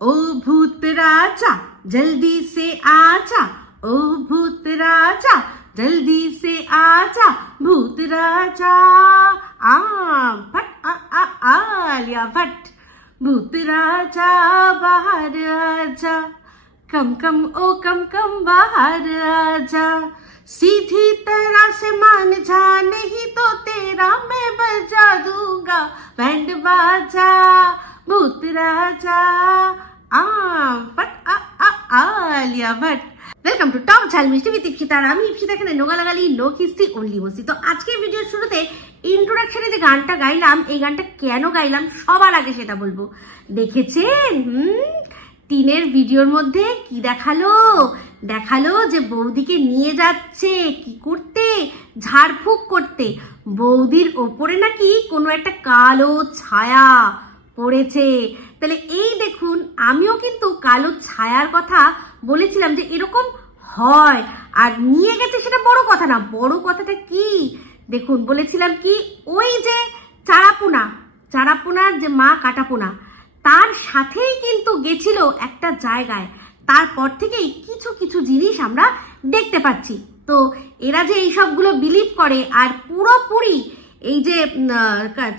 ओ भूत राजा जल्दी से आजा, ओ भूत राजा जल्दी से आजा, भूत राजा आ फट आ लिया फट, भूत राजा बाहर आजा, कम कम ओ कम कम बाहर आजा, सीधी तरह से मान जा नहीं तो तेरा मैं बजा दूंगा बैंड बाजा, भूत राजा आ फट आ लिया फट। वेलकम टू टॉप ঝাল মিষ্টি উইথ ইপসিতা। আমি ইপসিতা, এখানে নোগা লাগালি নো কিস্তি অনলি বসি। তো আজকের ভিডিওর শুরুতে ইন্ট্রোডাকশনে যে গানটা গাইলাম, এই গানটা কেন গাইলাম সবার আগে সেটা বলবো। দেখেছেন টিনের ভিডিওর মধ্যে কি দেখালো যে বৌদিকে নিয়ে যাচ্ছে কি করতে, ঝাড়ফুঁক করতে। বৌদির ওপরে নাকি কোনো একটা কালো ছায়া পড়েছে। তাহলে এই দেখুন, আমিও কিন্তু কালো ছায়ার কথা বলেছিলাম যে এরকম হয়, আর নিয়ে গেছে সেটা বড় কথা না। বড় কথাটা কি দেখুন, বলেছিলাম কি ওই যে চারাপোনার যে মা কাটাপোনা, তার সাথেই কিন্তু গেছিল একটা জায়গায়। তারপর থেকেই কিছু কিছু জিনিস আমরা দেখতে পাচ্ছি। তো এরা যে এই সবগুলো বিলিভ করে আর পুরোপুরি এই যে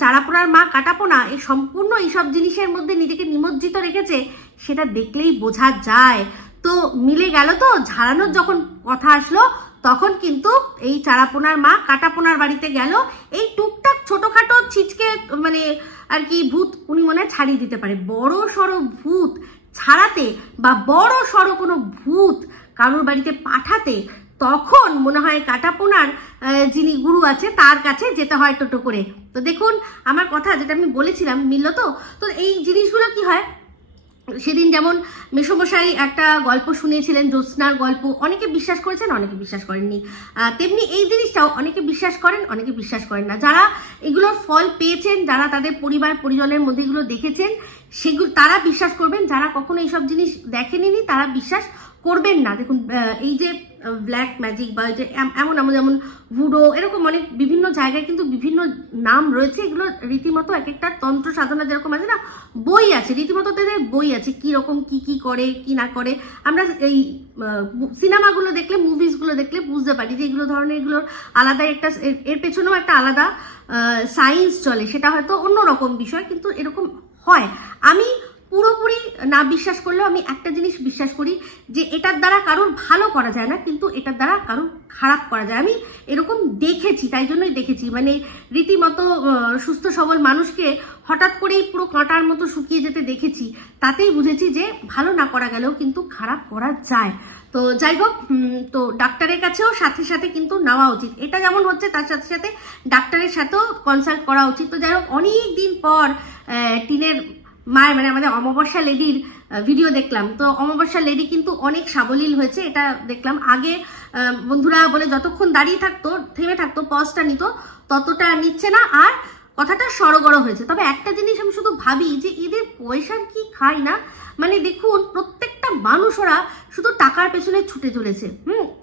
চারাপোনার মা কাটাপোনা এই সম্পূর্ণ এইসব জিনিসের মধ্যে নিজেকে নিমজ্জিত রেখেছে, সেটা দেখলেই বোঝা যায়। তো মিলে গেল। তো ঝাড়ানোর যখন কথা আসলো তখন কিন্তু এই চারাপোনার মা কাটাপোনার বাড়িতে গেল। এই টুকটাক ছোটখাটো ছিচকে মানে আর কি ভূত উনি মনে হয় ছাড়িয়ে দিতে পারে। বড় সড়ো ভূত ছাড়াতে বা বড় সড়ো কোনো ভূত কারোর বাড়িতে পাঠাতে তখন মনে হয় কাটাপোনার যিনি গুরু আছে তার কাছে যেতে হয় টোটো করে। তো দেখুন আমার কথা যেটা আমি বলেছিলাম মিলল তো। তো এই জিনিসগুলো কি হয়, সেদিন যেমন মেসোমশাই একটা গল্প শুনিয়েছিলেন, জ্যোৎস্নার গল্প, অনেকে বিশ্বাস করেছেন অনেকে বিশ্বাস করেননি। তেমনি এই জিনিসটাও অনেকে বিশ্বাস করেন অনেকে বিশ্বাস করেন না। যারা এগুলোর ফল পেয়েছেন, যারা তাদের পরিবার পরিজনের মধ্যে এগুলো দেখেছেন, সেগুলো তারা বিশ্বাস করবেন। যারা কখনো এইসব জিনিস দেখেনি তারা বিশ্বাস করবেন না। দেখুন এই যে ব্ল্যাক ম্যাজিক বা যে এমন যেমন ভুডো, এরকম অনেক বিভিন্ন জায়গায় কিন্তু বিভিন্ন নাম রয়েছে। এগুলো রীতিমতো এক একটা তন্ত্র সাধনা যেরকম আছে না, বই আছে, রীতিমতো তাদের বই আছে কি রকম কি করে কি না করে। আমরা এই সিনেমাগুলো দেখলে, মুভিসগুলো দেখলে বুঝতে পারি যে এগুলো ধরনের এগুলোর আলাদা একটা, এর পেছনেও একটা আলাদা সায়েন্স চলে। সেটা হয়তো অন্যরকম বিষয়, কিন্তু এরকম হয়। আমি পুরোপুরি না বিশ্বাস করলেও আমি একটা জিনিস বিশ্বাস করি যে এটার দ্বারা কারোর ভালো করা যায় না, কিন্তু এটার দ্বারা কারোর খারাপ করা যায়। আমি এরকম দেখেছি, তাই জন্যই দেখেছি। মানে রীতিমতো সুস্থ সবল মানুষকে হঠাৎ করেই পুরো কাঁটার মতো শুকিয়ে যেতে দেখেছি। তাতেই বুঝেছি যে ভালো না করা গেলেও কিন্তু খারাপ করা যায়। তো যাই হোক, তো ডাক্তারের কাছেও সাথে সাথে কিন্তু নেওয়া উচিত। এটা যেমন হচ্ছে তার সাথে সাথে ডাক্তারের সাথেও কনসাল্ট করা উচিত। তো যাই হোক, অনেক দিন পর টিনের মায়ের মানে আমাদের অমাবস্যা লেডির ভিডিও দেখলাম। তো অমাবস্যা লেডি কিন্তু অনেক সাবলীল হয়েছে, এটা দেখলাম। আগে বন্ধুরা বলে যতক্ষণ দাঁড়িয়ে থাকতো, থেমে থাকতো, পজটা নিত, ততটা নিচ্ছে না, আর কথাটা সড়গড় হয়েছে। তবে একটা জিনিস আমি শুধু ভাবি যে এদের পয়সার কি খায় না। মানে দেখুন প্রত্যেকটা মানুষ ওরা শুধু টাকার পেছনে ছুটে চলেছে।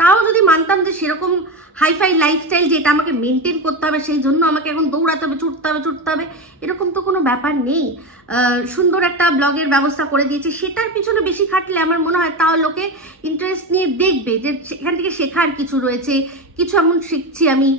তাও যদি মানতাম যে সেরকম হাইফাই লাইফস্টাইল যে এটা আমাকে মেনটেন করতে হবে, সেই জন্য আমাকে এখন দৌড়াতে হবে, ছুটতে হবে, এরকম তো কোনো ব্যাপার নেই। সুন্দর একটা ব্লগের ব্যবস্থা করে দিয়েছে, সেটার পিছনে বেশি খাটলে আমার মনে হয় তাও লোকে ইন্টারেস্ট নিয়ে দেখবে যে এখান থেকে শেখার কিছু রয়েছে, কিছু এমন শিখছি আমি।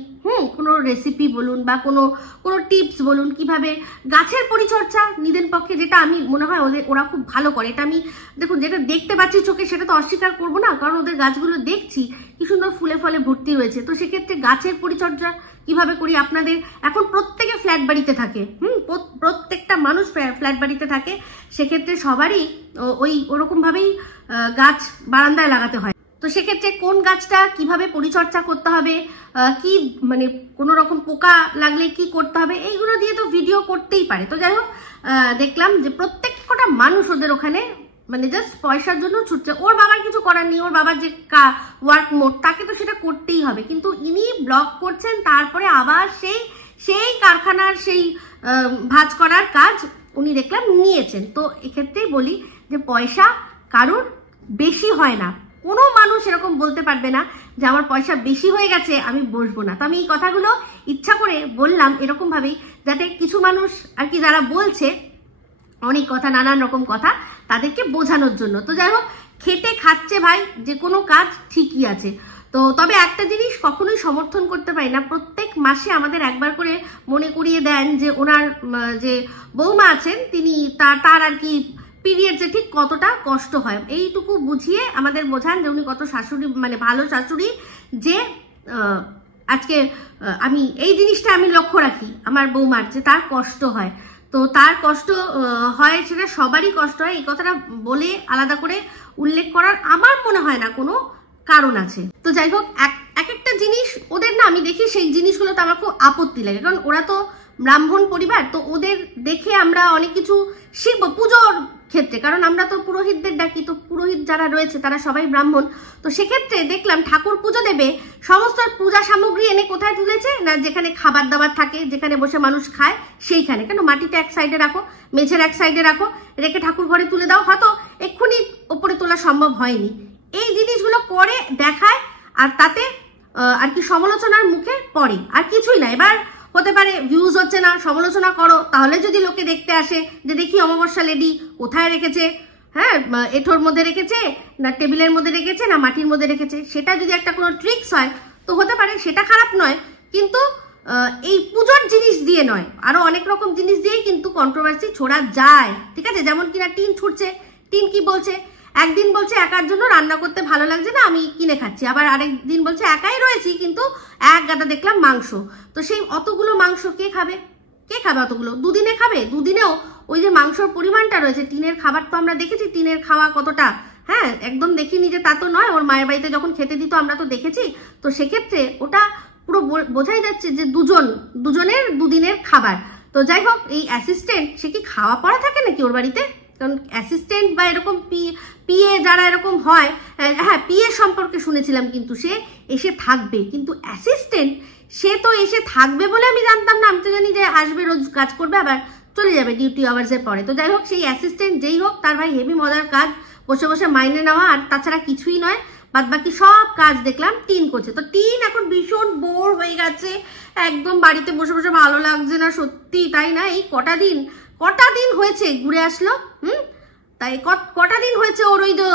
কোনো রেসিপি বলুন বা কোনো টিপস বলুন, কিভাবে গাছের পরিচর্যা নিজের পক্ষে, যেটা আমি মনে হয় ওরা খুব ভালো করে। এটা আমি দেখুন যেটা দেখতে পাচ্ছি চোখে, সেটা তো অস্বীকার করবো না, কারণ ওদের গাছগুলো দেখছি কি সুন্দর ফুলে ফলে ভর্তি রয়েছে। তো সেক্ষেত্রে গাছের পরিচর্যা কিভাবে করি, আপনাদের এখন প্রত্যেকে ফ্ল্যাট বাড়িতে থাকে, প্রত্যেকটা মানুষ ফ্ল্যাট বাড়িতে থাকে, সেক্ষেত্রে সবারই ওরকম ভাবেই গাছ বারান্দায় লাগাতে হয়। তো সেক্ষেত্রে কোন গাছটা কিভাবে পরিচর্যা করতে হবে, কি মানে কোনো রকম পোকা লাগলে কি করতে হবে, এইগুলো দিয়ে তো ভিডিও করতেই পারে। তো যাই হোক, দেখলাম যে প্রত্যেকটা মানুষ ওদের ওখানে মানে জাস্ট পয়সার জন্য ছুটছে। ওর বাবার কিছু করার নেই, ওর বাবার যে ওয়ার্ক মোড তাকে তো সেটা করতেই হবে, কিন্তু ইনি ব্লগ করছেন, তারপরে আবার সেই কারখানার সেই ভাঁজ করার কাজ উনি দেখলাম নিয়েছেন। তো এক্ষেত্রেই বলি যে পয়সা কারোর বেশি হয় না। কোনো মানুষ এরকম বলতে পারবে না যে আমার পয়সা বেশি হয়ে গেছে আমি বসবো না। তো আমি এই কথাগুলো ইচ্ছা করে বললাম এরকম ভাবেই, যাতে কিছু মানুষ আর কি যারা বলছে অনেক কথা, নানান রকম কথা, তাদেরকে বোঝানোর জন্য। তো যাই হোক, খেটে খাচ্ছে ভাই, যে কোনো কাজ ঠিকই আছে। তো তবে একটা জিনিস কখনোই সমর্থন করতে পারি না, প্রত্যেক মাসে আমাদের একবার করে মনে করিয়ে দেন যে ওনার যে বৌমা আছেন তিনি তার আর কি পিরিয়ডসে ঠিক কতটা কষ্ট হয়, এইটুকু বুঝিয়ে আমাদের বোঝান যে উনি কত শাশুড়ি, মানে ভালো শাশুড়ি, যে আজকে আমি এই জিনিসটা আমি লক্ষ্য রাখি আমার বৌমার, যে তার কষ্ট হয়। তো তার কষ্ট হয়, সেটা সবারই কষ্ট হয়, এই কথাটা বলে আলাদা করে উল্লেখ করার আমার মনে হয় না কোনো কারণ আছে। তো যাই হোক, এক একটা জিনিস ওদের না আমি দেখি, সেই জিনিসগুলোতে আমার খুব আপত্তি লাগে, কারণ ওরা তো ব্রাহ্মণ পরিবার, তো ওদের দেখে আমরা অনেক কিছু শিখবো পুজোর ক্ষেত্রে, কারণ আমরা তো পুরোহিতদের ডাকি, তো পুরোহিত যারা রয়েছে তারা সবাই ব্রাহ্মণ। তো সেক্ষেত্রে দেখলাম ঠাকুর পুজো দেবে, সমস্ত পূজা সামগ্রী এনে কোথায় তুলেছে না, যেখানে খাবার দাবার থাকে, যেখানে বসে মানুষ খায় সেইখানে। কেন মাটিতে এক সাইডে রাখো, মেঝের এক সাইডে রাখো, রেখে ঠাকুর ঘরে তুলে দাও, হয়তো এক্ষুনি ওপরে তোলা সম্ভব হয়নি। এই জিনিসগুলো করে দেখায়, আর তাতে আর কি সমালোচনার মুখে পড়ে, আর কিছুই না। এবার হতে পারে ভিউজ হচ্ছে না, সমালোচনা করো, তাহলে যদি লোকে দেখতে আসে যে দেখি অমাবস্যা লেডি কোথায় রেখেছে, হ্যাঁ এঁঠোর মধ্যে রেখেছে না টেবিলের মধ্যে রেখেছে না মাটির মধ্যে রেখেছে, সেটা যদি একটা কোনো ট্রিক্স হয় তো হতে পারে, সেটা খারাপ নয়। কিন্তু এই পুজোর জিনিস দিয়ে নয়, আরো অনেক রকম জিনিস দিয়েই কিন্তু কন্ট্রোভার্সি ছোড়া যায়, ঠিক আছে? যেমন কিনা টিন ছুটছে, টিন কি বলছে, একদিন বলছে একার জন্য রান্না করতে ভালো লাগছে না, আমি কিনে খাচ্ছি, আবার আরেক দিন বলছে একাই রয়েছি কিন্তু এক গাদা দেখলাম মাংস। তো সেই অতগুলো মাংস কে খাবে, কে খাবে অতগুলো? দুদিনে খাবে? দুদিনেও ওই যে মাংসর পরিমাণটা রয়েছে, টিনের খাবার তো আমরা দেখেছি, টিনের খাওয়া কতটা, হ্যাঁ একদম দেখিনি যে তা তো নয়, ওর মায়ের বাড়িতে যখন খেতে দিত আমরা তো দেখেছি। তো সেক্ষেত্রে ওটা পুরো বোঝাই যাচ্ছে যে দুজনের দুদিনের খাবার। তো যাই হোক, এই অ্যাসিস্ট্যান্ট সে কি খাওয়া পড়া থাকে নাকি ওর বাড়িতে? কারণ অ্যাসিস্ট্যান্ট বা এরকম পিএ যারা এরকম হয়, হ্যাঁ পিএ সম্পর্কে শুনেছিলাম, কিন্তু সে এসে থাকবে, কিন্তু অ্যাসিস্ট্যান্ট সে তো এসে থাকবে বলে আমি জানতাম না, আমি তো জানি যে আসবে রোজ কাজ করবে আবার চলে যাবে ডিউটি আওয়ার্সের পরে। তো যাই হোক, সেই অ্যাসিস্ট্যান্ট যেই হোক, তার ভাই হেভি মজার কাজ, বসে বসে মাইনে নেওয়া, আর তাছাড়া কিছুই নয়, বাদ বাকি সব কাজ দেখলাম টিন করছে। তো টিন এখন ভীষণ বোর হয়ে গেছে, একদম বাড়িতে বসে বসে ভালো লাগছে না, সত্যি তাই না? এই কটা দিন হয়েছে ঘুরে আসলো, তাই কটা দিন হয়েছে ওর ওই যে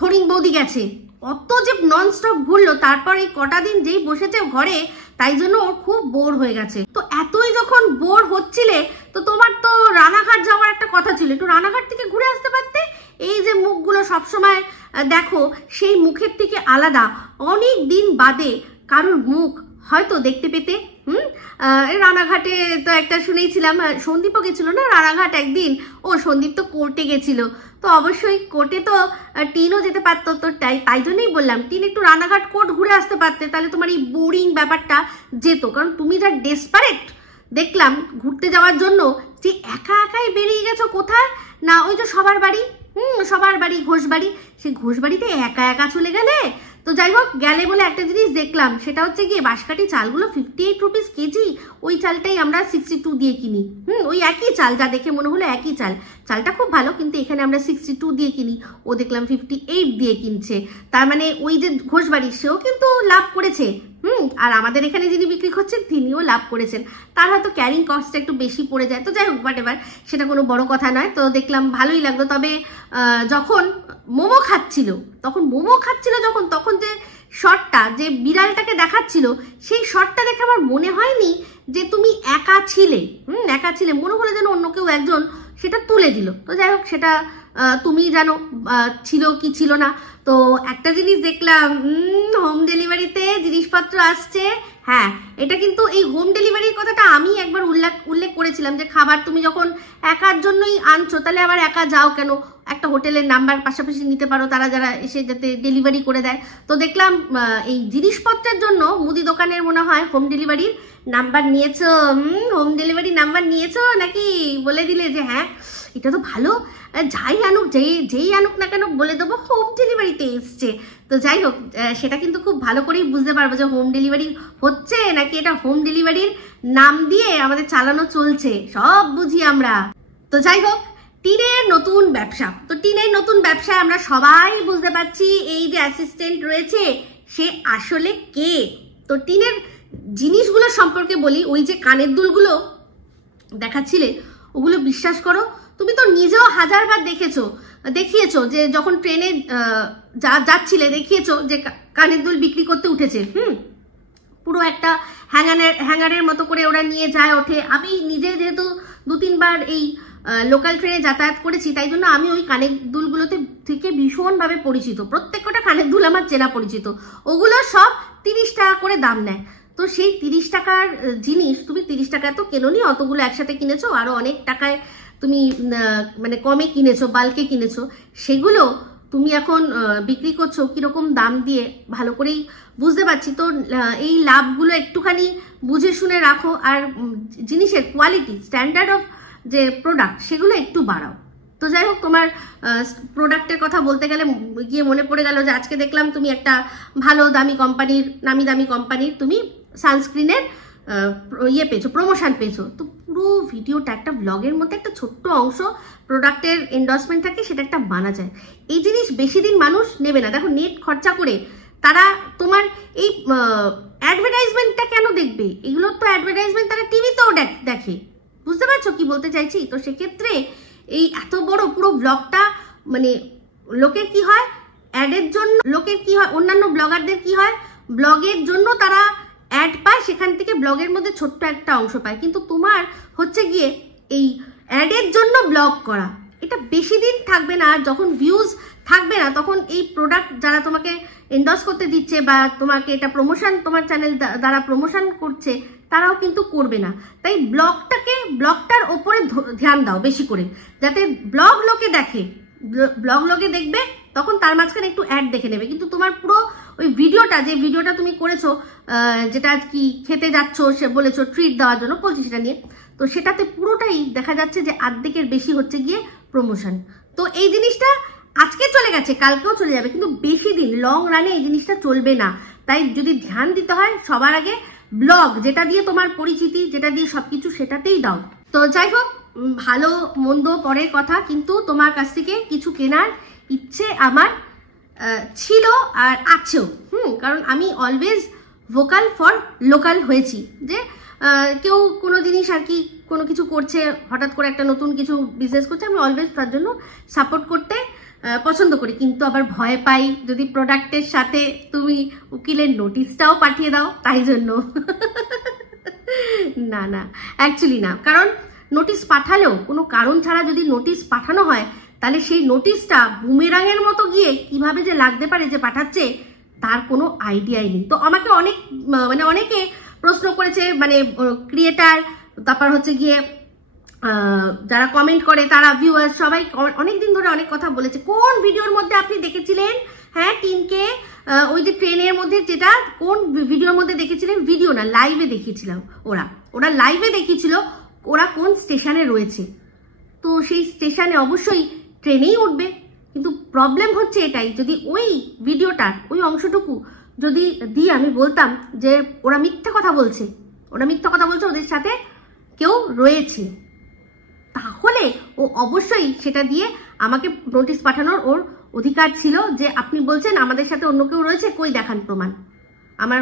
ফড়িং বৌদি গেছে, অত যে ননস্টপ ঘুরলো, তারপর এই কটা দিন যেই বসেছে ঘরে, তাই জন্য ওর খুব বোর হয়ে গেছে। তো এতই যখন বোর হচ্ছিলে, তো তোমার তো রানাঘাট যাওয়ার একটা কথা ছিল, একটু রানাঘাট থেকে ঘুরে আসতে পারতে। এই যে মুখগুলো সবসময় দেখো, সেই মুখের থেকে আলাদা অনেক দিন বাদে কারোর মুখ হয়তো দেখতে পেতে। রানাঘাটে তো একটা শুনেছিলাম, সন্দীপও গেছিল না রানাঘাট একদিন, ও সন্দীপ তো কোর্টে গেছিল, তো অবশ্যই কোর্টে তো টিনও যেতে পারতো। তো তাই জন্যই বললাম, টিন একটু রানাঘাট কোর্ট ঘুরে আসতে পারতে, তাহলে তোমার এই বোরিং ব্যাপারটা যেত। কারণ তুমি যা ডেসপারেট দেখলাম ঘুরতে যাওয়ার জন্য, যে একা একাই বেরিয়ে গেছো কোথায় না, ওই যে সবার বাড়ি ঘোষবাড়ি, সেই ঘোষবাড়িতে একা একা চলে গেলে। তো যাই হোক, গেলে বলে একটা জিনিস দেখলাম, সেটা হচ্ছে গিয়ে বাঁশকাঠি চালগুলো 58 রুপিস কেজি, ওই চালটাই আমরা 62 দিয়ে কিনি। ওই একই চাল, যা দেখে মনে হলো একই চাল, চালটা খুব ভালো, কিন্তু এখানে আমরা 62 দিয়ে কিনি, ও দেখলাম 58 দিয়ে কিনছে। তার মানে ওই যে ঘোষবাড়ি, সেও কিন্তু লাভ করেছে, আর আমাদের এখানে যিনি বিক্রি করছেন তিনিও লাভ করেছেন, তার হয়তো ক্যারিং কস্টটা একটু বেশি পড়ে যায়। তো যাই হোক, বাট এবার সেটা কোনো বড় কথা নয়। তো দেখলাম ভালোই লাগলো। তবে যখন মোমো খাচ্ছিল তখন যে শটটা, যে বিড়ালটাকে দেখাচ্ছিল, সেই শটটা দেখে আমার মনে হয়নি যে তুমি একা ছিলে, মনে হলো যেন অন্য কেউ একজন সেটা তুলে দিল। তো যাই হোক, সেটা তুমি জানো ছিল কি ছিল না। তো একটা জিনিস দেখলাম, হোম ডেলিভারিতে জিনিসপত্র আসছে। হ্যাঁ, এটা কিন্তু এই হোম ডেলিভারির কথাটা আমি একবার উল্লেখ করেছিলাম, যে খাবার তুমি যখন একার জন্যই আনছো, তাহলে আবার একা যাও কেন, একটা হোটেলের নাম্বার পাশাপাশি নিতে পারো, তারা যারা এসে যাতে ডেলিভারি করে দেয়। তো দেখলাম এই জিনিসপত্রের জন্য মুদি দোকানের মনে হয় হোম ডেলিভারির নাম্বার নিয়েছো, হোম ডেলিভারি নাম্বার নিয়েছো নাকি বলে দিলে যে হ্যাঁ এটা তো ভালো, যাই আনুক যেই আনুক না কেন বলে দেবো হোম ডেলিভারিতে এসছে। তো যাই হোক, সেটা কিন্তু খুব ভালো করেই বুঝতে পারবো যে হোম ডেলিভারি হচ্ছে নাকি এটা হোম ডেলিভারির নাম দিয়ে আমাদের চালানো চলছে, সব বুঝি আমরা। তো যাই হোক, টিনের নতুন ব্যবসা, তো টিনের নতুন ব্যবসায় আমরা সবাই বুঝতে পারছি এই যে অ্যাসিস্ট্যান্ট রয়েছে সে আসলে কে। তো টিনের জিনিসগুলো সম্পর্কে বলি, ওই যে কানের দুলগুলো দেখাচ্ছিলে, ওগুলো বিশ্বাস করো তুমি তো নিজেও 1000বার দেখিয়েছো যে যখন ট্রেনে যাচ্ছিলে দেখিয়েছো যে কানের দুল বিক্রি করতে উঠেছে। পুরো একটা হ্যাঙ্গারের মতো করে ওরা নিয়ে যায় ওঠে। আমি নিজে যেহেতু 2-3 বার এই লোকাল ট্রেনে যাতায়াত করেছি, তাই জন্য আমি ওই কানের দুলগুলোতে থেকে ভীষণভাবে পরিচিত। প্রত্যেকটা কানের দুল আমার চেনা পরিচিত। ওগুলো সব 30 টাকা করে দাম নেয়। তো সেই 30 টাকার জিনিস তুমি 30 টাকায় তো কেনোনি, অতগুলো একসাথে কিনেছো, আরো অনেক টাকায় তুমি মানে কমে কিনেছো, বাল্কে কিনেছো, সেগুলো তুমি এখন বিক্রি করছো কিরকম দাম দিয়ে ভালো করেই বুঝতে পারছি। তো এই লাভগুলো একটুখানি বুঝে শুনে রাখো, আর জিনিসের কোয়ালিটি, স্ট্যান্ডার্ড অফ যে প্রোডাক্ট সেগুলো একটু বাড়াও। তো যাই হোক, তোমার প্রোডাক্টের কথা বলতে গেলে গিয়ে মনে পড়ে গেল যে আজকে দেখলাম তুমি একটা ভালো দামি কোম্পানির, নামি দামি কোম্পানির তুমি সানস্ক্রিনের পেয়েছো, প্রমোশন পেয়েছো। তো পুরো ভিডিওটা একটা ব্লগের মধ্যে একটা ছোট্ট অংশ প্রোডাক্টের এন্ডোর্সমেন্ট থাকে, সেটা একটা বানা যায়। এই জিনিস বেশি দিন মানুষ নেবে না। দেখো, নেট খরচা করে তারা তোমার এই অ্যাডভার্টাইজমেন্টটা কেন দেখবে? এগুলোর তো অ্যাডভার্টাইজমেন্ট তারা টিভিতেও দেখে। বুঝতে পারছো কি বলতে চাইছি? তো সেক্ষেত্রে এই এত বড় পুরো ব্লগটা মানে লোকের কি হয়, অ্যাডের জন্য লোকের কি হয়, অন্যান্য ব্লগারদের কি হয়, ব্লগের জন্য তারা অ্যাড পায়, সেখান থেকে ব্লগের মধ্যে ছোট্ট একটা অংশ পায়। কিন্তু তোমার হচ্ছে গিয়ে এই অ্যাডের জন্য ব্লগ করা, এটা বেশি দিন থাকবে না। আর যখন ভিউজ থাকবে না, তখন এই প্রোডাক্ট যারা তোমাকে এন্ডোর্স করতে দিচ্ছে বা তোমাকে এটা প্রমোশন, তোমার চ্যানেল দ্বারা প্রমোশন করছে, তারাও কিন্তু করবে না। তাই ব্লগটার ওপরে ধ্যান দাও বেশি করে, যাতে ব্লগ লোকে দেখে, ব্লগ লোকে দেখবে, তখন তার মাঝখানে একটু অ্যাড দেখে নেবে। কিন্তু তোমার পুরো ওই যে ভিডিওটা তুমি করেছো, যেটা কি খেতে যাচ্ছ, সে বলেছো ট্রিট দেওয়ার জন্য, বলছি সেটা নিয়ে, তো সেটাতে পুরোটাই দেখা যাচ্ছে যে অর্ধেকের বেশি হচ্ছে গিয়ে প্রমোশন। তো এই জিনিসটা আজকে চলে গেছে, কালকেও চলে যাবে, কিন্তু বেশি দিন লং রানে এই জিনিসটা চলবে না। তাই যদি ধ্যান দিতে হয়, সবার আগে ব্লগ, যেটা দিয়ে তোমার পরিচিতি, যেটা দিয়ে সবকিছু, সেটাতেই দাও। তো যাই হোক, ভালো মন্দ পরের কথা, কিন্তু তোমার কাছ থেকে কিছু কেনার ইচ্ছে আমার ছিল আর আছেও। কারণ আমি অলওয়েজ ভোকাল ফর লোকাল হয়েছি, যে কেউ কোনো জিনিস আর কি কোনো কিছু করছে, হঠাৎ করে একটা নতুন কিছু বিজনেস করছে, আমি অলওয়েজ তার জন্য সাপোর্ট করতে পছন্দ করি। কিন্তু আবার ভয় পাই যদি প্রোডাক্টের সাথে তুমি উকিলের নোটিশটাও পাঠিয়ে দাও, তাই জন্য না অ্যাকচুয়ালি না। কারণ নোটিশ পাঠালেও কোনো কারণ ছাড়া যদি নোটিশ পাঠানো হয়, তাহলে সেই নোটিশটা বুমেরাঙের মতো গিয়ে কিভাবে যে লাগতে পারে যে পাঠাচ্ছে, তার কোনো আইডিয়াই নেই। তো আমাকে অনেকে প্রশ্ন করেছে, মানে ক্রিয়েটার, তারপর হচ্ছে গিয়ে যারা কমেন্ট করে, তারা ভিউয়ার্স, সবাই অনেকদিন ধরে অনেক কথা বলেছে, কোন ভিডিওর মধ্যে আপনি দেখেছিলেন, হ্যাঁ টিমকে ওই যে ট্রেনের মধ্যে, যেটা কোন ভিডিওর মধ্যে দেখেছিলেন? ভিডিও না, লাইভে দেখিয়েছিলাম। ওরা লাইভে দেখিয়েছিল ওরা কোন স্টেশনে রয়েছে। তো সেই স্টেশনে অবশ্যই ট্রেনেই উঠবে, কিন্তু প্রবলেম হচ্ছে এটাই, যদি ওই ভিডিওটার ওই অংশটুকু যদি দিয়ে আমি বলতাম যে ওরা মিথ্যা কথা বলছে, ওদের সাথে কেউ রয়েছে, তাহলে ও অবশ্যই সেটা দিয়ে আমাকে নোটিশ পাঠানোর ওর অধিকার ছিল, যে আপনি বলছেন আমাদের সাথে অন্য কেউ রয়েছে, কই দেখান প্রমাণ। আমার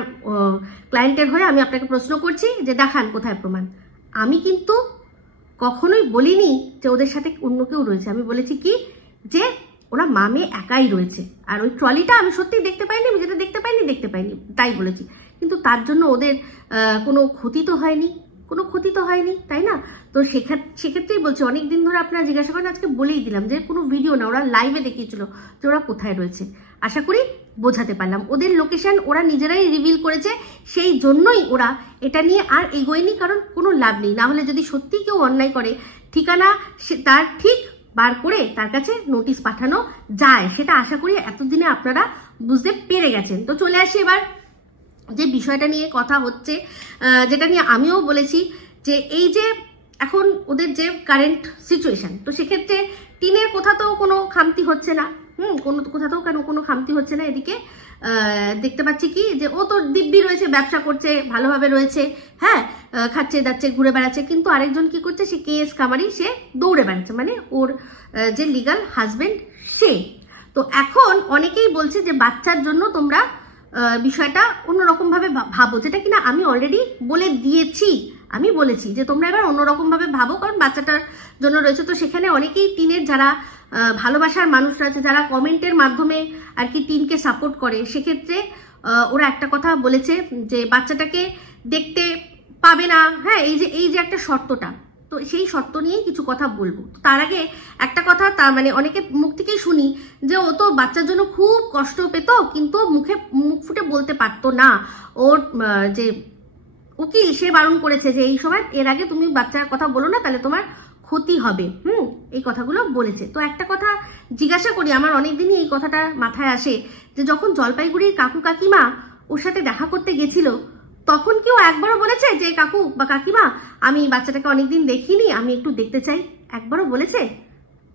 ক্লায়েন্টের হয়ে আমি আপনাকে প্রশ্ন করছি যে দেখান কোথায় প্রমাণ। আমি কিন্তু কখনোই বলিনি যে ওদের সাথে অন্য কেউ রয়েছে। আমি বলেছি কি, যে ওরা মা মেয়ে একাই রয়েছে, আর ওই ট্রলিটা আমি সত্যিই দেখতে পাইনি, আমি যেটা দেখতে পাইনি তাই বলেছি। কিন্তু তার জন্য ওদের কোনো ক্ষতি তো হয়নি, তাই না? তো সেক্ষেত্রেই বলছি, অনেকদিন ধরে আপনারা জিজ্ঞাসা করেন, আজকে বলেই দিলাম যে কোনো ভিডিও না, ওরা লাইভে দেখিয়েছিল যে ওরা কোথায় রয়েছে। আশা করি বোঝাতে পারলাম। ওদের লোকেশন ওরা নিজেরাই রিভিল করেছে, সেই জন্যই ওরা এটা নিয়ে আর এগোয়নি, কারণ কোনো লাভ নেই। না হলে যদি সত্যি কেউ অন্যায় করে, ঠিকানা তার ঠিক বার করে তার কাছে নোটিশ পাঠানো যায়, সেটা আশা করি এতদিনে আপনারা বুঝতে পেরে গেছেন। তো চলে আসি এবার যে বিষয়টা নিয়ে কথা হচ্ছে, যেটা নিয়ে আমিও বলেছি, যে এই যে এখন ওদের যে কারেন্ট সিচুয়েশন, তো সেক্ষেত্রে টিনের কোথাতেও কোনো খামতি হচ্ছে না, কোথাতেও কোনো খামতি হচ্ছে না। এদিকে দেখতে পাচ্ছি কি, যে ও তো দিব্যি রয়েছে, ব্যবসা করছে, ভালোভাবে রয়েছে, হ্যাঁ, খাচ্ছে দাচ্ছে, ঘুরে বেড়াচ্ছে। কিন্তু আরেকজন কি করছে, সে কেএস কামারি, সে দৌড়ে বেড়াচ্ছে, মানে ওর যে লিগাল হাজবেন্ড সে। তো এখন অনেকেই বলছে যে বাচ্চার জন্য তোমরা বিষয়টা অন্যরকম ভাবে ভাবো, যেটা কিনা আমি অলরেডি বলে দিয়েছি আমি বলেছি যে তোমরা এবার অন্যরকম ভাবে ভাবো, কারণ বাচ্চাটার জন্য রয়েছে। তো সেখানে অনেকেই টিনের যারা ভালোবাসার মানুষরা আছে, যারা কমেন্টের মাধ্যমে আর কি টিনকে সাপোর্ট করে, সেক্ষেত্রে ওরা একটা কথা বলেছে যে বাচ্চাটাকে দেখতে পাবে না। হ্যাঁ, এই যে একটা শর্তটা, তো সেই শর্ত নিয়েই কিছু কথা বলবো। তার আগে একটা কথা, তার মানে অনেকের মুখ থেকেই শুনি যে ও তো বাচ্চার জন্য খুব কষ্ট পেত, কিন্তু মুখ ফুটে বলতে পারতো না। ওর যে উকিল সে বারণ করেছে যে এই সময় এর আগে তুমি বাচ্চার কথা বলো না, তাহলে তোমার ক্ষতি হবে। এই কথাগুলো বলেছে। তো একটা কথা জিজ্ঞাসা করি, আমার অনেকদিনই এই কথাটা মাথায় আসে যে যখন জলপাইগুড়ির কাকু কাকিমা ওর সাথে দেখা করতে গেছিল, তখন কেউ একবারও বলেছে যে কাকু বা কাকিমা আমি বাচ্চাটাকে অনেকদিন দেখিনি, আমি একটু দেখতে চাই? একবারও বলেছে?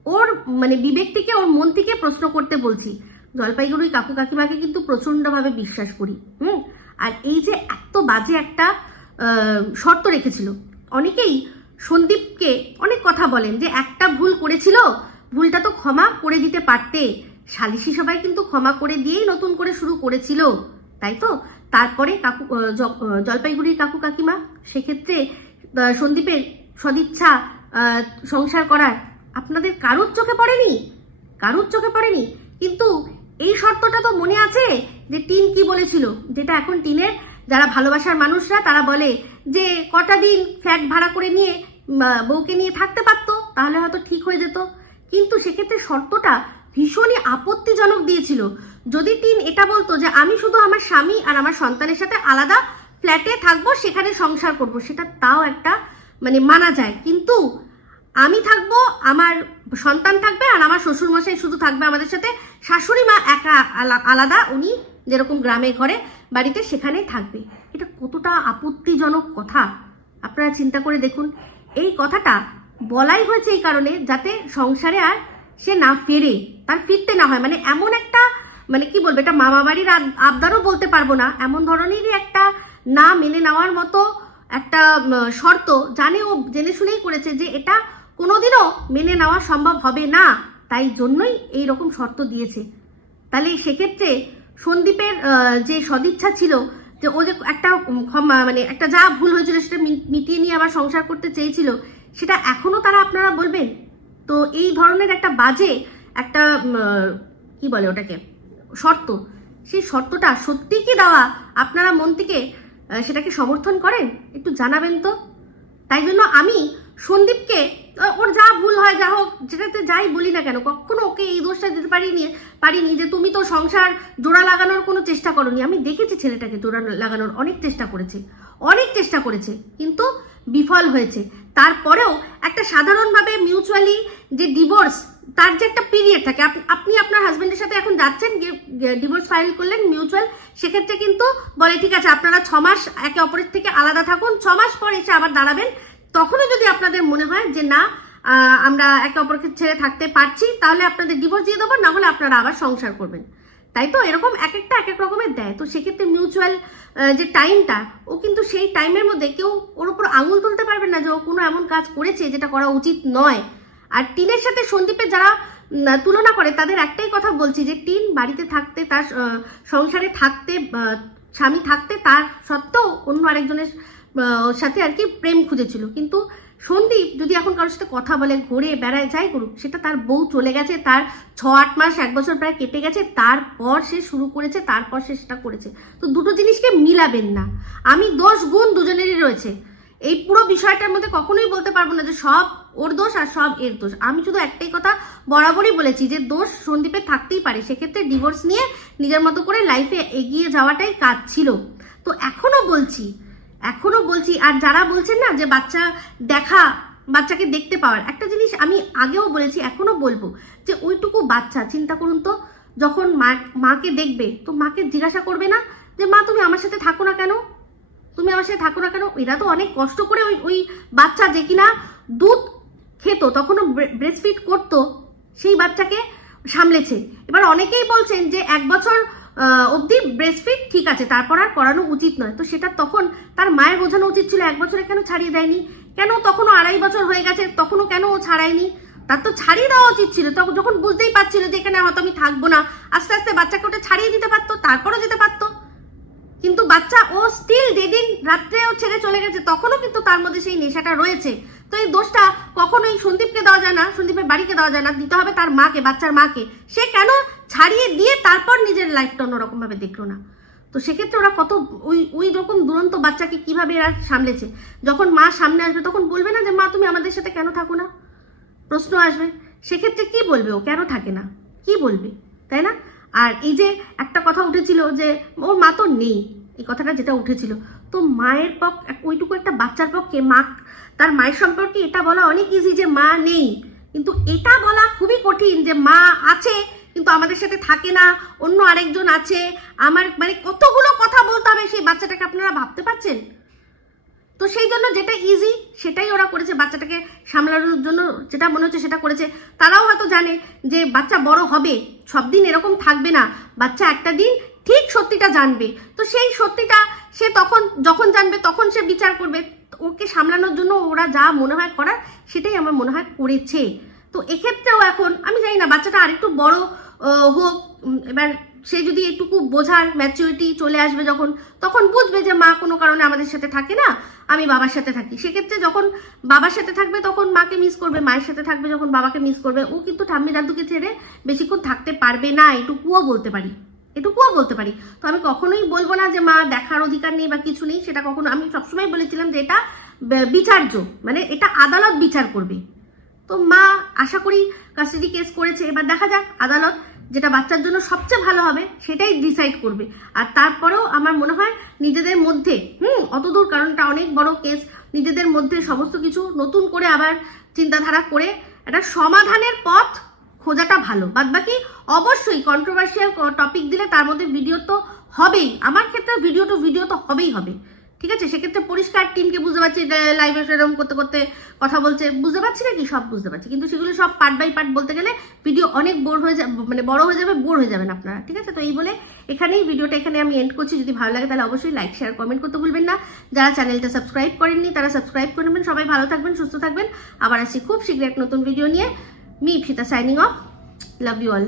ওর মানে বিবেক থেকে, ওর মন থেকে প্রশ্ন করতে বলছি। জলপাইগুড়ির কাকু কাকিমাকে কিন্তু প্রচন্ডভাবে বিশ্বাস করি। আর এই যে এত বাজে একটা শর্ত রেখেছিল, অনেকেই সন্দীপকে অনেক কথা বলেন যে একটা ভুল করেছিল, ভুলটা তো ক্ষমা করে দিতে পারতে। সালিশি সবাই কিন্তু ক্ষমা করে দিয়েই নতুন করে শুরু করেছিল, তাই তো? তারপরে জলপাইগুড়ির কাকু কাকিমা, সেক্ষেত্রে সন্দীপের সদিচ্ছা সংসার করার আপনাদের কারোর চোখে পড়েনি, কারোর চোখে পড়েনি। কিন্তু এই শর্তটা তো মনে আছে যে টিন কি বলেছিল, যেটা এখন টিনের যারা ভালোবাসার মানুষরা তারা বলে যে কটা দিন ফ্ল্যাট ভাড়া করে নিয়ে বউকে নিয়ে থাকতে পারতো, তাহলে হয়তো ঠিক হয়ে যেত। কিন্তু সেক্ষেত্রে শর্তটা ভীষণই আপত্তিজনক দিয়েছিল। যদি টিন এটা বলতো যে আমি শুধু আমার স্বামী আর আমার সন্তানের সাথে আলাদা ফ্ল্যাটে থাকবো, সেখানে সংসার করব, সেটা তাও একটা মানে মানা যায়। কিন্তু আমি থাকবো, আমার সন্তান থাকবে, আর আমার শ্বশুরমশাই শুধু থাকবে আমাদের সাথে, শাশুড়ি মা একা আলাদা, উনি যেরকম গ্রামে ঘরে বাড়িতে সেখানেই থাকবে। এটা কতটা আপত্তিজনক কথা আপনারা চিন্তা করে দেখুন। এই কথাটা বলাই হয়েছে এই কারণে যাতে সংসারে আর সে না ফেরে, তার ফিরতে না হয়। মানে এমন একটা, মানে কি বলবো, এটা মামা বাড়ির আবদারও বলতে পারবো না, এমন ধরনেরই একটা না মেনে নেওয়ার মতো একটা শর্ত জেনে শুনেই করেছে যে এটা কোনোদিনও মেনে নেওয়া সম্ভব হবে না, তাই জন্যই এই রকম শর্ত দিয়েছে। তাহলে সেক্ষেত্রে সন্দীপের যে সদিচ্ছা ছিল যে ও যে একটা মানে একটা যা ভুল হয়েছিল সেটা মিটিয়ে নিয়ে আবার সংসার করতে চেয়েছিল, সেটা এখনো তারা আপনারা বলবেন? তো এই ধরনের একটা বাজে একটা কি বলে ওটাকে শর্ত, সেই শর্তটা সত্যি কি দেওয়া আপনারা মন থেকে সেটাকে সমর্থন করেন? একটু জানাবেন তো। তাই জন্য আমি সন্দীপকে, ওর যা ভুল হয় যা হোক, যেটাতে যাই বলি না কেন, কখনো ওকে এই দোষটা দিতে পারিনি যে তুমি তো সংসার জোড়া লাগানোর কোনো চেষ্টা করোনি। আমি দেখেছি ছেলেটাকে জোড়া লাগানোর অনেক চেষ্টা করেছে, কিন্তু বিফল হয়েছে। তারপরেও একটা সাধারণভাবে মিউচুয়ালি যে ডিভোর্স, তার যে একটা পিরিয়ড থাকে, আপনি আপনার হাজবেন্ডের সাথে এখন যাচ্ছেন, ডিভোর্স ফাইল করলেন মিউচুয়াল, সেক্ষেত্রে কিন্তু বলে ঠিক আছে আপনারা 6 মাস একে অপরের থেকে আলাদা থাকুন, 6 মাস পর এসে আবার দাঁড়াবেন। তখনও যদি আপনাদের মনে হয় যে না আমরা একে অপরকে ছেড়ে থাকতে পারছি, তাহলে আপনাদের ডিভোর্স দিয়ে দেবো, না হলে আপনারা আবার সংসার করবেন, তাই তো? এরকম এক একটা এক এক রকমের দেয়। তো সেক্ষেত্রে মিউচুয়াল যে টাইমটা, ও কিন্তু সেই টাইমের মধ্যে কেউ ওর উপর আঙুল তুলতে পারবে না যে ও কোনো এমন কাজ করেছে যেটা করা উচিত নয়। আর টিনের সাথে সন্দীপের যারা তুলনা করে তাদের একটাই কথা বলছি যে টিন বাড়িতে থাকতে, তার সংসারে থাকতে, স্বামী থাকতে, তার সত্ত্বেও অন্য আরেকজনের সাথে আর কি প্রেম খুঁজেছিল। কিন্তু সন্দীপ যদি এখন কারোর সাথে কথা বলে, ঘুরে বেড়ায়, যাই করুক, সেটা তার বউ চলে গেছে, তার 6-8 মাস 1 বছর প্রায় কেটে গেছে, তারপর সে শুরু করেছে, তারপর সে সেটা করেছে। তো দুটো জিনিসকে মিলাবেন না। আমি দোষ গুণ দুজনেরই রয়েছে, এই পুরো বিষয়টার মধ্যে কখনোই বলতে পারবো না যে সব ওর দোষ আর সব এর দোষ। আমি শুধু একটাই কথা বরাবরই বলেছি যে দোষ সন্দীপের থাকতেই পারে, সেক্ষেত্রে ডিভোর্স নিয়ে নিজের মতো করে লাইফে এগিয়ে যাওয়াটাই কাজ ছিল। তো এখনো বলছি, আর যারা বলছেন না যে বাচ্চাকে দেখতে পাওয়ার, একটা জিনিস আমি আগেও বলেছি, এখনো বলবো যে ওইটুকু বাচ্চা, চিন্তা করুন তো, যখন মাকে দেখবে, তো মাকে জিজ্ঞাসা করবে না যে মা তুমি আমার সাথে থাকো না কেন, এরা তো অনেক কষ্ট করে ওই বাচ্চা যে কিনা দুধ খেত, তখনও ব্রেস্ট ফিড করতো, সেই বাচ্চাকে সামলেছে। এবার অনেকেই বলছেন যে 1 বছর অবধি ব্রেস্ট ফিড ঠিক আছে, তারপর আর করানো উচিত নয়। তো সেটা তখন তার মায়ের বোঝানো উচিত ছিল, 1 বছরে কেন ছাড়িয়ে দেয়নি, কেন তখনও 2.5 বছর হয়ে গেছে, তখনও কেন ও ছাড়ায়নি? তার তো ছাড়িয়ে দেওয়া উচিত ছিল। তখন যখন বুঝতেই পারছিল যে এখানে হয়তো আমি থাকবো না, আস্তে আস্তে বাচ্চাকে ওটা ছাড়িয়ে দিতে পারতো, তারপরও যেতে পারতো। কিন্তু বাচ্চা ও স্টিল যেদিন রাত্রে ও ছেড়ে চলে গেছে তখনও কিন্তু তার মধ্যে সেই নেশাটা রয়েছে। তো এই দোষটা কখনোই সন্দীপকে দেওয়া যায় না, সন্দীপের বাড়িকে দেওয়া যায় না, দিতে হবে তার মাকে, বাচ্চার মাকে। সে কেন ছাড়িয়ে দিয়ে তারপর নিজের লাইফটা অন্যরকম ভাবে দেখলো না? তো সেক্ষেত্রে ওরা কত ওই রকম দুরন্ত বাচ্চাকে কিভাবে এরা সামলেছে। যখন মা সামনে আসবে তখন বলবে না যে মা তুমি আমাদের সাথে কেন থাকো না, প্রশ্ন আসবে। সেক্ষেত্রে কি বলবে ও কেন থাকে না, কি বলবে, তাই না? আর এই যে একটা কথা উঠেছিল যে ওর মা তো নেই, এই কথাটা যেটা উঠেছিল, তো মায়ের ওইটুকু একটা বাচ্চার পক্ষে মা তার মায়ের সম্পর্কে এটা বলা অনেক ইজি যে মা নেই, কিন্তু এটা বলা খুবই কঠিন যে মা আছে কিন্তু আমাদের সাথে থাকে না, অন্য আরেকজন আছে, আমার মানে কতগুলো কথা বলতে হবে সেই বাচ্চাটাকে, আপনারা ভাবতে পারছেন? তো সেই জন্য যেটা ইজি সেটাই ওরা করেছে, বাচ্চাটাকে সামলানোর জন্য যেটা মনে হচ্ছে সেটা করেছে। তারাও হয়তো জানে যে বাচ্চা বড় হবে, সব দিন এরকম থাকবে না, বাচ্চা একটা দিন ঠিক সত্যিটা জানবে। তো সেই সত্যিটা সে তখন যখন জানবে তখন সে বিচার করবে। ওকে সামলানোর জন্য ওরা যা মনে হয় করার সেটাই আমার মনে হয় করেছে। তো এক্ষেত্রেও এখন আমি জানি না বাচ্চাটা আরেকটু বড় হোক, এবার সে যদি একটুকু বোঝার ম্যাচুরিটি চলে আসবে যখন, তখন বুঝবে যে মা কোনো কারণে আমাদের সাথে থাকে না, আমি বাবার সাথে থাকি। সেক্ষেত্রে যখন বাবার সাথে থাকবে তখন মাকে মিস করবে, মায়ের সাথে থাকবে যখন বাবাকে মিস করবে। ও কিন্তু ঠাম্মি দাদুকে ছেড়ে বেশিক্ষণ থাকতে পারবে না, এটুকুও বলতে পারি। তো আমি কখনোই বলবো না যে মা দেখার অধিকার নেই বা কিছু নেই, সেটা কখনো, আমি সবসময় বলেছিলাম যে এটা বিচার্য, মানে এটা আদালত বিচার করবে। তো মা আশা করি কাস্টাডি কেস করেছে, এবার দেখা যাক আদালত যেটা বাচ্চার জন্য সবচেয়ে ভালো হবে সেটাই ডিসাইড করবে। আর তারপরেও আমার মনে হয় নিজেদের মধ্যে অতদূর, কারণ এটা অনেক বড় কেস, নিজেদের মধ্যে সমস্ত কিছু নতুন করে আবার চিন্তাধারা করে একটা সমাধানের পথ খোঁজাটা ভালো। বাদবাকি অবশ্যই কন্ট্রোভার্সিয়াল টপিক দিলে তার মধ্যে ভিডিও তো হবেই, আমার ক্ষেত্রে ভিডিও তো হবেই হবে, ঠিক আছে? সেক্ষেত্রে পরিষ্কার টিমকে বুঝতে পারছি লাইভে সেরকম করতে করতে কথা বলছে, বুঝতে পারছি নাকি, সব বুঝতে পারছি, কিন্তু সেগুলো সব পার্ট বাই পার্ট বলতে গেলে ভিডিও অনেক বোর হয়ে যাবে, মানে বড় হয়ে যাবে, বোর হয়ে যাবেন আপনারা, ঠিক আছে? তো এই বলে এখানেই ভিডিওটা এখানে আমি এন্ড করছি। যদি ভালো লাগে তাহলে অবশ্যই লাইক শেয়ার কমেন্ট করতে ভুলবেন না। যারা চ্যানেলটা সাবস্ক্রাইব করেননি তারা সাবস্ক্রাইব করে নেবেন। সবাই ভালো থাকবেন, সুস্থ থাকবেন। আবার আসছি খুব শীঘ্রই এক নতুন ভিডিও নিয়ে। Me Ipsita signing off. Love you all.